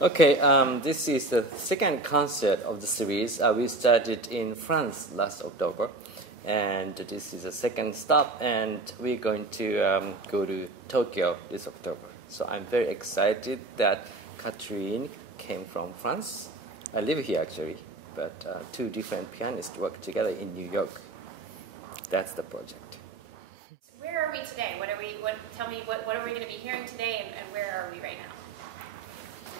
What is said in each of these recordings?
Okay, this is the second concert of the series. We started in France last October, and this is the second stop, and we're going to go to Tokyo this October. So I'm very excited that Catherine came from France. I live here actually, but two different pianists work together in New York. That's the project. Where are we today? Tell me, what are we going to be hearing today, and where are we right now?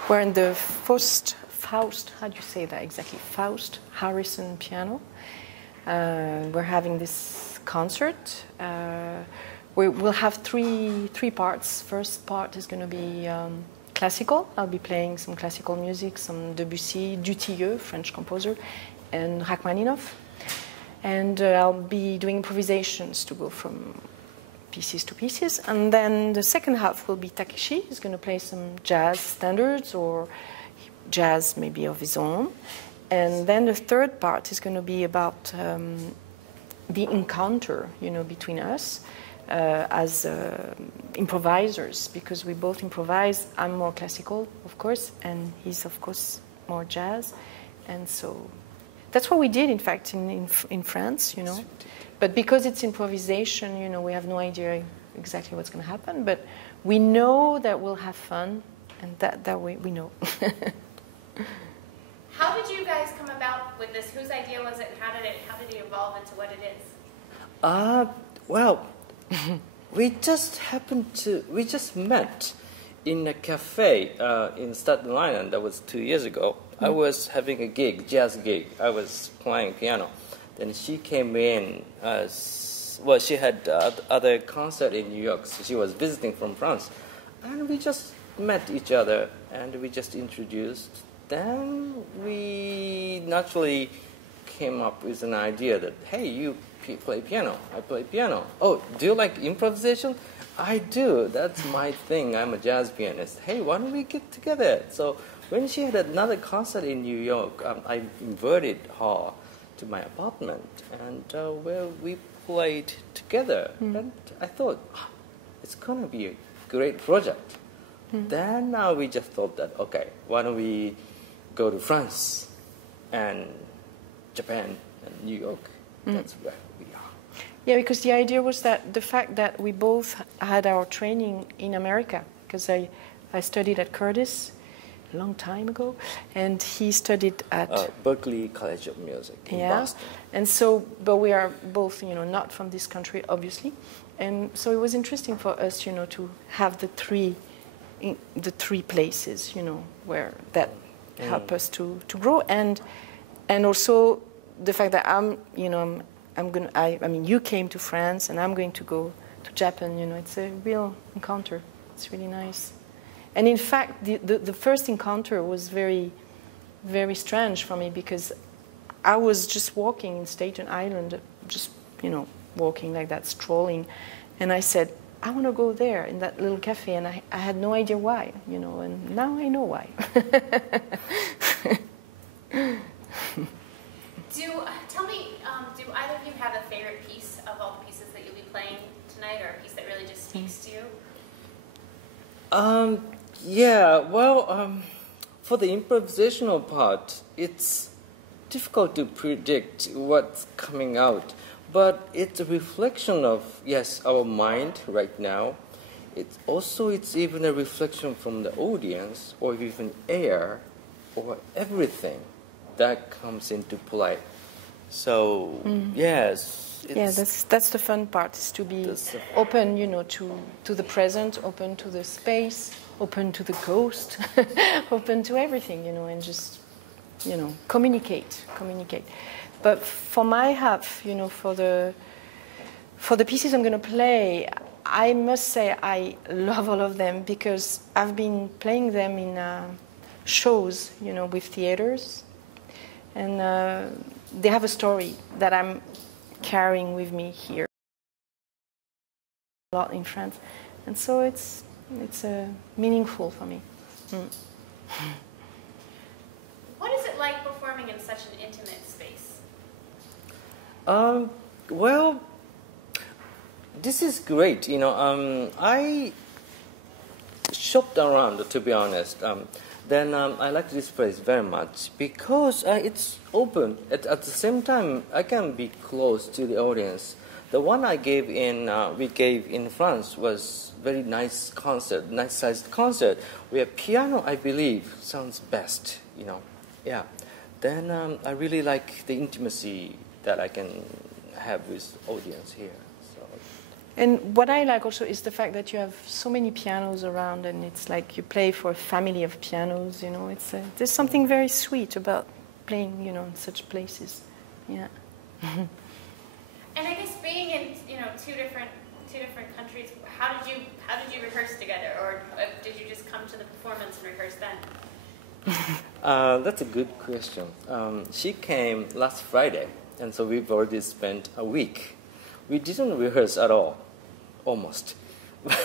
We're in the Faust, how do you say that exactly? Faust Harrison piano. We're having this concert. We'll have three parts. First part is going to be classical. I'll be playing some classical music, some Debussy, Dutilleux, French composer, and Rachmaninoff. And I'll be doing improvisations to go from pieces to pieces. And then the second half will be Takeshi. He's going to play some jazz standards or jazz maybe of his own. And then the third part is going to be about the encounter, between us as improvisers, because we both improvise. I'm more classical, of course, and he's, of course, more jazz. And so that's what we did, in fact, in France, But because it's improvisation, we have no idea exactly what's going to happen. But we know that we'll have fun, and that we know. How did you guys come about with this? Whose idea was it? How did it evolve into what it is? Well, we just met in a cafe in Staten Island. That was 2 years ago. I was having a jazz gig. I was playing piano. Then she came in. She had other concert in New York. So she was visiting from France, and we just met each other and we just introduced. Then we naturally came up with an idea that, hey, you play piano, I play piano. Oh, do you like improvisation? I do. That's my thing. I'm a jazz pianist. Hey, why don't we get together? So when she had another concert in New York, I invited her to my apartment, and where we played together. And I thought, it's going to be a great project. Then now we just thought that, okay, why don't we go to France and Japan and New York. That's where we are. Yeah, because the idea was that the fact that we both had our training in America, because I studied at Curtis a long time ago, and he studied at Berklee College of Music in Boston. And so, but we are both, not from this country, obviously, and so it was interesting for us, to have the three places, where that help us to grow, and also the fact that you came to France and I'm going to go to Japan. It's a real encounter. It's really nice. And in fact, the first encounter was very, very strange for me, because I was just walking in Staten Island, just walking like that, strolling, and I said, I want to go there in that little cafe, and I had no idea why, and now I know why. Tell me, do either of you have a favorite piece of all the pieces that you'll be playing tonight, or a piece that really just speaks to you? For the improvisational part, it's difficult to predict what's coming out. But it's a reflection of, yes, our mind right now. It's even a reflection from the audience, or even air, or everything that comes into play. So, yes. That's the fun part, is to be open, to the present, open to the space, open to the ghost, open to everything, and just, communicate. But for my half, for the pieces I'm going to play, I must say I love all of them, because I've been playing them in shows, with theaters, and they have a story that I'm carrying with me here a lot in France, and so it's meaningful for me. What is it like performing in such an intimate space? This is great. shopped around, to be honest. Then I like this place very much because it's open. At the same time, I can be close to the audience. The one we gave in France was very nice concert, nice sized concert, where piano, I believe, sounds best. Yeah. Then I really like the intimacy that I can have with audience here. And what I like also is the fact that you have so many pianos around, and it's like you play for a family of pianos. There's something very sweet about playing, in such places. Yeah. And I guess being in, two different countries, how did you rehearse together, or did you just come to the performance and rehearse then? That's a good question. She came last Friday, and so we've already spent a week. We didn't rehearse at all, almost.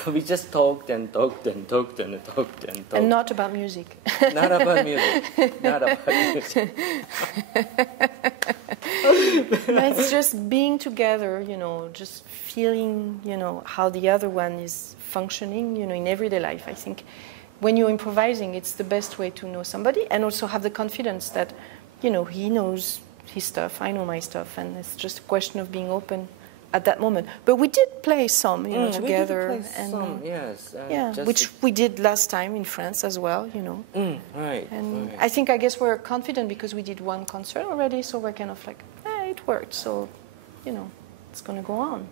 We just talked and talked and talked and talked and talked. And not about music. Not about music. Not about music. It's just being together, just feeling, how the other one is functioning, in everyday life. I think when you're improvising, it's the best way to know somebody and also have the confidence that, he knows his stuff, I know my stuff, and it's just a question of being open at that moment. But we did play some, together. We did play some, yes. Which we did last time in France as well, Right. And right. I guess we're confident because we did one concert already, so we're kind of like, it worked, so, it's going to go on.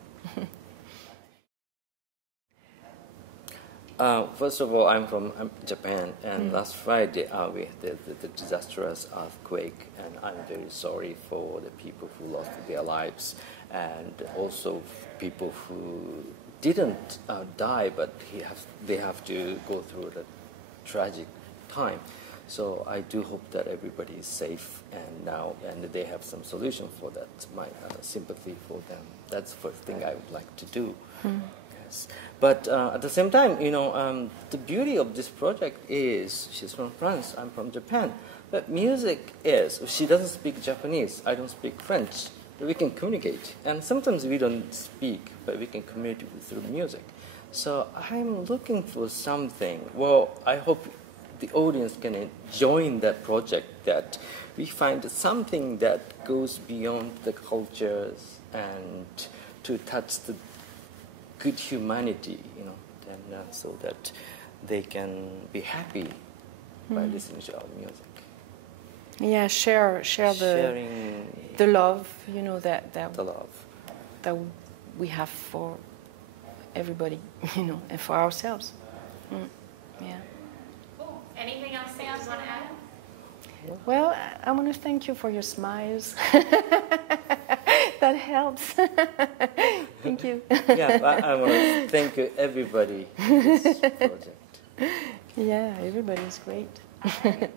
First of all, I'm from Japan, and last Friday we had the disastrous earthquake, and I'm very sorry for the people who lost their lives, and also people who didn't die, but they have to go through the tragic time. So I do hope that everybody is safe and they have some solution for that. My sympathy for them. That's the first thing I would like to do. Yes. But at the same time, the beauty of this project is she's from France, I'm from Japan. But music is, she doesn't speak Japanese, I don't speak French. But we can communicate. And sometimes we don't speak, but we can communicate through music. So I'm looking for something. Well, I hope the audience can join that project, that we find something that goes beyond the cultures and to touch the good humanity, and so that they can be happy by listening to our music. Yeah, share the love, that the love that we have for everybody, and for ourselves. Yeah. Cool. Anything else you want to add? Well, I want to thank you for your smiles. That helps. Thank you. Yeah, I want to thank you, everybody, for this project. Yeah, everybody's great. All right.